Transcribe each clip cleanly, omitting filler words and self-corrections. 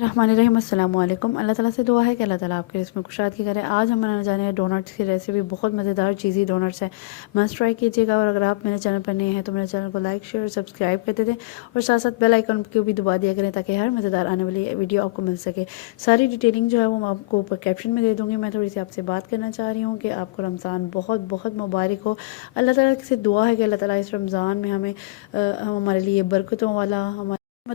रहमानिर्रहीम अस्सलाम वालेकुम। अल्लाह ताला से दुआ है कि अल्लाह ताला आपके रिज़्क़ में कुशादगी करे। आज हम बनाने जा रहे हैं डोनट्स की रेसिपी। बहुत मज़ेदार चीज़ी डोनट्स है, मस्ट ट्राई कीजिएगा। और अगर आप मेरे चैनल पर नए हैं तो मेरे चैनल को लाइक शेयर और सब्सक्राइब करते दें और साथ साथ बेल आइकन को भी दबा दिया करें ताकि हर मज़ेदार आने वाली वीडियो आपको मिल सके। सारी डिटेलिंग जो है वो मैं आपको ऊपर कैप्शन में दे दूँगी। मैं थोड़ी सी आपसे बात करना चाह रही हूँ कि आपको रमज़ान बहुत बहुत मुबारक हो। अल्लाह ताला से दुआ है कि अल्लाह ताला इस रमज़ान में हमें हमारे लिए बरकतों वाला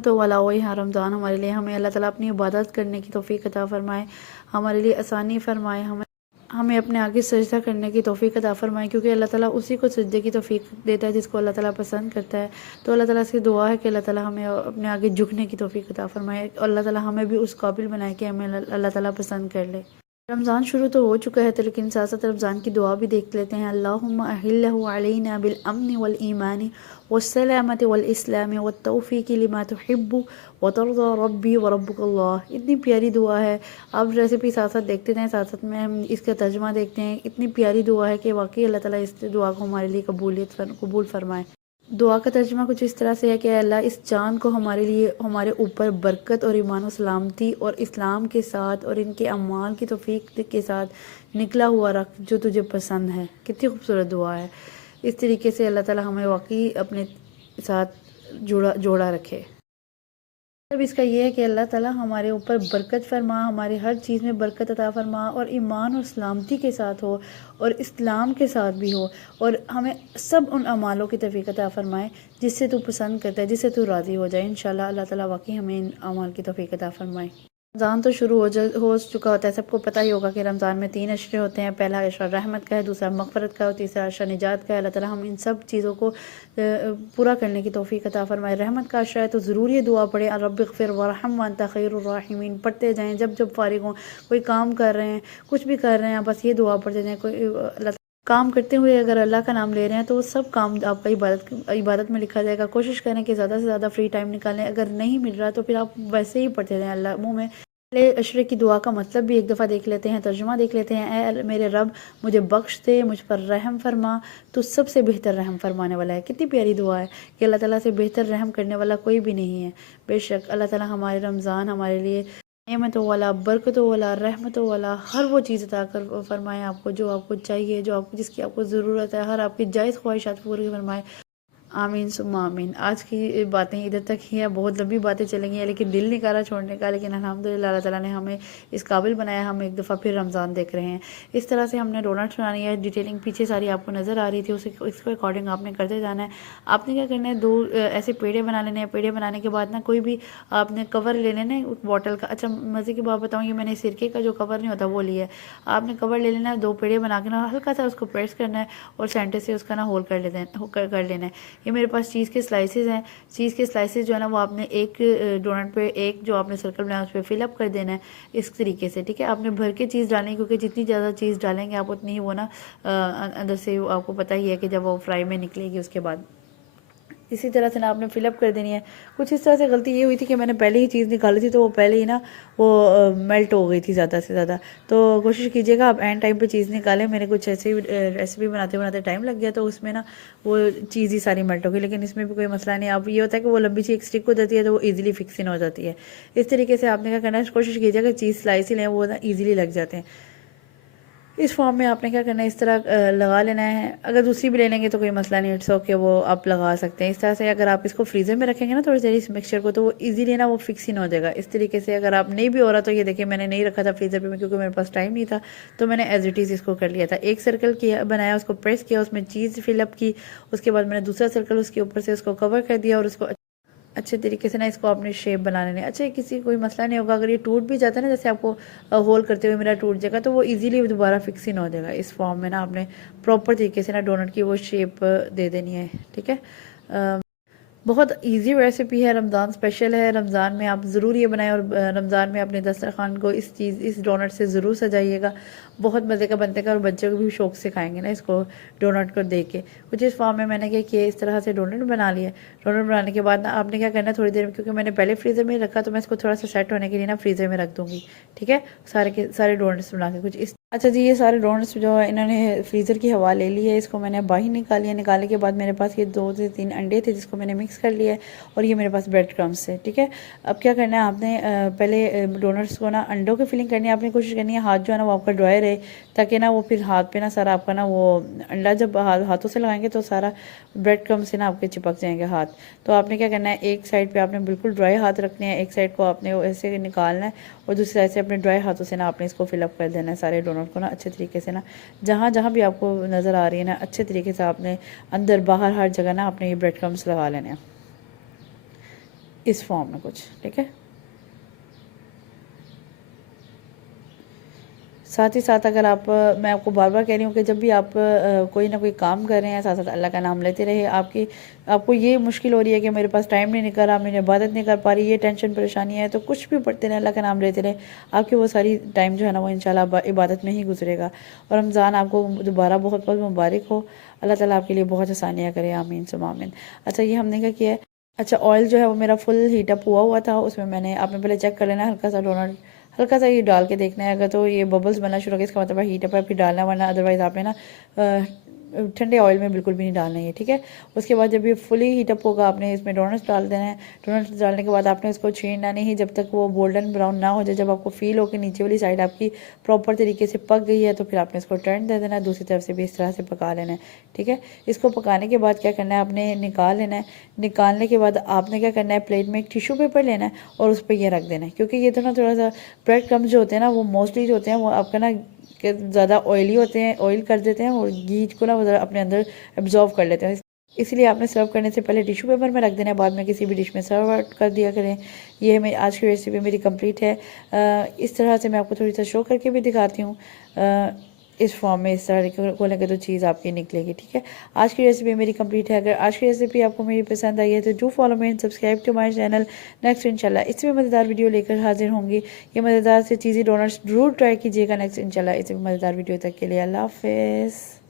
तो वाला हो यहाँ रमज़ान हमारे लिए, हमें अल्लाह ताला अपनी इबादत करने की तौफ़ीक अता फ़रमाए, हमारे लिए आसानी फ़रमाए, हमें हमें अपने आगे सजदा करने की तौफ़ीक अता फ़रमाए, क्योंकि अल्लाह ताला उसी को सजदे की तौफ़ीक देता है जिसको अल्लाह ताला पसंद करता है। तो अल्लाह ताला से दुआ है कि अल्लाह ताला हमें अपने आगे झुकने की तौफ़ीक अता फ़रमाए। अल्लाह ताला हमें भी उस काबिल बनाए कि हमें अल्लाह ताला पसंद कर ले। रमज़ान शुरू तो हो चुका है, तो लेकिन साथ साथ रमज़ान की दुआ भी देख लेते हैं। अल्लाहुम्मा अहिल्लहु अलैना बिल अम्नि वल ईमानी वस्सलामति वल इस्लामी वत्तौफ़ीक़ि लिमा तुहिब्बु व तर्ज़ा रब्बी व रब्बुकल्लाह। इतनी प्यारी दुआ है। अब रेसिपी साथ साथ देखते हैं, साथ साथ में हम इसका तर्जुमा देखते हैं। इतनी प्यारी दुआ है कि वाकई अल्लाह ताला इस दुआ को हमारे लिए कबूल फरमाए। दुआ का तर्जुमा कुछ इस तरह से है कि अल्लाह इस चाँद को हमारे लिए, हमारे ऊपर बरकत और ईमान और सलामती और इस्लाम के साथ और इनके अमाल की तौफीक के साथ निकला हुआ रख जो तुझे पसंद है। कितनी खूबसूरत दुआ है। इस तरीके से अल्लाह ताला हमें वाकई अपने साथ जोड़ा रखे। अब इसका ये है कि अल्लाह ताला हमारे ऊपर बरकत फरमा, हमारे हर चीज़ में बरकत अता फरमा और ईमान और सलामती के साथ हो और इस्लाम के साथ भी हो, और हमें सब उन अमालों की तौफीक अता फरमाए जिससे तू पसंद करता है, जिससे तू राज़ी हो जाए। इंशाल्लाह अल्लाह ताला वाकई हमें इन अमाल की तौफीक अता फरमाए। रमज़ान तो शुरू हो चुका होता है, सबको पता ही होगा कि रमज़ान में 3 अशरे होते हैं। पहला अशरा रहमत का है, दूसरा मग़फ़रत का और तीसरा अशरा निजात का है। अल्लाह ताला हम इन सब चीज़ों को पूरा करने की तौफ़ीक अता फ़रमाए। रहमत का अशरा है तो ज़रूर ये दुआ पढ़े, रब्बिग़फ़िर वरहम व अंता ख़ैरुर राहिमीन। पढ़ते जाएँ, जब जब फ़ारिग हों, कोई काम कर रहे हैं, कुछ भी कर रहे हैं, बस ये दुआ पढ़ते जाएँ। कोई अल्लाह काम करते हुए अगर अल्लाह का नाम ले रहे हैं तो वो सब काम आपका इबादत में लिखा जाएगा। कोशिश करें कि ज़्यादा से ज़्यादा फ्री टाइम निकालें। अगर नहीं मिल रहा तो फिर आप वैसे ही पढ़ते जाएँ अल्लाह मुँह में। पहले अशरे की दुआ का मतलब भी एक दफ़ा देख लेते हैं, तर्जुमा देख लेते हैं। ऐ मेरे रब, मुझे बख्श दे, मुझ पर रहम फरमा, तो सबसे बेहतर रहम फरमाने वाला है। कितनी प्यारी दुआ है कि अल्लाह ताला से बेहतर रहम करने वाला कोई भी नहीं है। बेशक अल्लाह ताला हमारे रमज़ान हमारे लिए नेमतों वाला, बरकतों वाला, रहमतों वाला हर वो चीज़ अता कर फरमाए आपको जो आपको चाहिए, जो आपको जिसकी आपको ज़रूरत है, हर आपकी जायज़ ख्वाहिशात पूरी फरमाए। आमीन सुम्मा आमीन। आज की बातें इधर तक ही हैं, बहुत लंबी बातें चलेंगी लेकिन दिल नहीं कर रहा छोड़ने का। लेकिन अल्हम्दुलिल्लाह अल्लाह ताला ने हमें इस काबिल बनाया, हम एक दफ़ा फिर रमज़ान देख रहे हैं। इस तरह से हमने डोनट्स बनानी है। डिटेलिंग पीछे सारी आपको नज़र आ रही थी, उसके अकॉर्डिंग आपने करते जाना है। आपने क्या करना है, 2 ऐसे पेड़े बना लेने हैं। पेड़े बनाने के बाद ना कोई भी आपने कवर ले लेना है बॉटल का। अच्छा मज़े की बात बताऊँ, ये मैंने सिरके का जो कवर नहीं होता वो लिया है। आपने कवर ले लेना है, 2 पेड़े बना के ना हल्का सा उसको प्रेस करना है और सेंटर से उसका ना होल कर लेना है। ये मेरे पास चीज़ के स्लाइसेस हैं। चीज़ के स्लाइसेस जो है ना वो आपने एक डोनट पे एक जो आपने सर्कल बनाया उस पर फिलअप कर देना है इस तरीके से। ठीक है, आपने भर के चीज़ डालेंगे क्योंकि जितनी ज़्यादा चीज़ डालेंगे आप उतनी ही वो ना अंदर से आपको पता ही है कि जब वो फ्राई में निकलेगी उसके बाद इसी तरह से ना आपने फिलअप कर देनी है। कुछ इस तरह से गलती ये हुई थी कि मैंने पहले ही चीज़ निकाली थी तो वो पहले ही ना वो मेल्ट हो गई थी ज़्यादा से ज़्यादा। तो कोशिश कीजिएगा आप एंड टाइम पे चीज़ निकालें। मेरे कुछ ऐसे ही रेसिपी बनाते बनाते टाइम लग गया तो उसमें ना वो चीज़ ही सारी मेल्ट हो गई। लेकिन इसमें भी कोई मसला नहीं। अब ये होता है कि वो लंबी सी एक स्टिक हो जाती है तो वो ईजिली फिक्स इन हो जाती है। इस तरीके से आपने क्या करना है, कोशिश कीजिएगा चीज़ स्लाइस ही लें, वो ना ईजिली लग जाते हैं। इस फॉर्म में आपने क्या करना है, इस तरह लगा लेना है। अगर दूसरी भी ले लेंगे तो कोई मसला नहीं, इट्स ओके, वो आप लगा सकते हैं। इस तरह से अगर आप इसको फ्रीज़र में रखेंगे ना थोड़ी देर इस मिक्सचर को तो वो इजीली ना वो फिक्स ही नहीं हो जाएगा। इस तरीके से अगर आप नहीं भी हो रहा तो ये देखिए मैंने नहीं रखा था फ्रीज़र पे क्योंकि मेरे पास टाइम नहीं था, तो मैंने एज इट इज़ इसको कर लिया था। एक सर्कल किया बनाया, उसको प्रेस किया, उसमें चीज़ फिलअप की, उसके बाद मैंने दूसरा सर्कल उसके ऊपर से उसको कवर कर दिया और उसको अच्छे तरीके से ना इसको अपने शेप बना लेने। अच्छा किसी कोई मसला नहीं होगा, अगर ये टूट भी जाता है ना, जैसे आपको होल करते हुए मेरा टूट जाएगा तो वो इजीली दोबारा फिक्स ही ना हो जाएगा। इस फॉर्म में ना आपने प्रॉपर तरीके से ना डोनट की वो शेप दे देनी है। ठीक है, बहुत इजी रेसिपी है, रमज़ान स्पेशल है। रमज़ान में आप ज़रूर ये बनाएं और रमज़ान में अपने दस्तरखान को इस डोनट से ज़रूर सजाइएगा। बहुत मज़े का बनते का और बच्चे को भी शौक से खाएंगे ना इसको डोनट को देख के। कुछ इस फॉर्म में मैंने क्या किया, इस तरह से डोनट बना लिया। डोनट बनाने के बाद ना आपने क्या करना है, थोड़ी देर में, क्योंकि मैंने पहले फ्रीज़र में रखा तो मैं इसको थोड़ा सा सेट होने के लिए ना फ्रीज़र में रख दूँगी। ठीक है, सारे के सारे डोनट्स बना के कुछ इस अच्छा जी, ये सारे डोनट्स जो है इन्होंने फ्रीज़र की हवा ले ली है। इसको मैंने बाहर निकाली है। निकालने के बाद मेरे पास ये 2 से 3 अंडे थे जिसको मैंने मिक्स कर लिया है और ये मेरे पास ब्रेड क्रम्स है। ठीक है, अब क्या करना है आपने पहले डोनट्स को ना अंडों की फिलिंग करनी है। आपने कोशिश करनी है हाथ जो है ना वो आपका ड्राई रहे, ताकि ना वो फिर हाथ पे ना सारा आपका ना वो अंडा जब हाथों से लगाएंगे तो सारा ब्रेड क्रम्स से ना आपके चिपक जाएंगे हाथ। तो आपने क्या करना है, एक साइड पे आपने बिल्कुल ड्राई हाथ रखने हैं, एक साइड को आपने ऐसे निकालना है और दूसरी साइड से अपने ड्राई हाथों से ना आपने इसको फिलअप कर देना है सारे डोनट को ना अच्छे तरीके से ना, जहाँ जहाँ भी आपको नज़र आ रही है ना अच्छे तरीके से आपने अंदर बाहर हर जगह ना आपने ये ब्रेड क्रम्स लगा लेने हैं इस फॉर्म में कुछ। ठीक है, साथ ही साथ अगर आप मैं आपको बार बार कह रही हूँ कि जब भी आप कोई ना कोई काम कर रहे हैं साथ साथ अल्लाह का नाम लेते रहे। आपको ये मुश्किल हो रही है कि मेरे पास टाइम नहीं निकल रहा, मैं इबादत नहीं कर पा रही, ये टेंशन परेशानी है, तो कुछ भी पढ़ते रहे, अल्लाह का नाम लेते रहे, आपकी वो सारी टाइम जो है ना वो इंशाल्लाह इबादत में ही गुजरेगा। और रमज़ान आपको दोबारा बहुत बहुत मुबारक हो। अल्लाह ताला आपके लिए बहुत आसानियाँ करे, आमीन सुम्मा आमीन। अच्छा, ये हमने क्या किया है, अच्छा ऑयल जो है वो मेरा फुल हीटअप हुआ था, उसमें मैंने आपने पहले चेक कर लेना हल्का सा डोनट, हल्का सा ये डाल के देखना है। अगर तो ये बबल्स बनना शुरू हो गया इसका मतलब है हीटअप है, फिर डालना, वरना अदरवाइज़ आपने ना ठंडे ऑयल में बिल्कुल भी नहीं डालना है। ठीक है, उसके बाद जब ये फुली हीटअप होगा आपने इसमें डोनट्स डाल देना है। डोनट्स डालने के बाद आपने इसको छीनना नहीं जब तक वो गोल्डन ब्राउन ना हो जाए। जब आपको फील हो कि नीचे वाली साइड आपकी प्रॉपर तरीके से पक गई है तो फिर आपने इसको टर्न दे देना है, दूसरी तरफ से भी इस तरह से पका लेना है। ठीक है, इसको पकाने के बाद क्या करना है, आपने निकाल लेना है। निकालने के बाद आपने क्या करना है, प्लेट में एक टिश्यू पेपर लेना है और उस पर यह रख देना है, क्योंकि ये तो ना थोड़ा सा ब्रेड क्रम्स जो होते हैं ना वो मोस्टली जो होते हैं वो आपका ना कि ज़्यादा ऑयली होते हैं, ऑयल कर देते हैं और घी को ना वो ज़रा अपने अंदर एब्जॉर्व कर लेते हैं। इसलिए आपने सर्व करने से पहले टिश्यू पेपर में रख देना है, बाद में किसी भी डिश में सर्व कर दिया करें। ये मैं आज की रेसिपी मेरी कंप्लीट है। इस तरह से मैं आपको थोड़ी सा शो करके भी दिखाती हूँ। इस फॉर्म में इस तरह खोलेंगे तो चीज़ आपकी निकलेगी। ठीक है, आज की रेसिपी मेरी कंप्लीट है। अगर आज की रेसिपी आपको मेरी पसंद आई है तो do follow me and subscribe to my channel. Next इंशाल्लाह इसमें मज़ेदार वीडियो लेकर हाजिर होंगी। ये मज़ेदार से चीज़ी डोनट्स ज़रूर ट्राई कीजिएगा नेक्स्ट इंशाल्लाह इसमें मज़ेदार वीडियो तक के लिए अल्लाह हाफ़िज़।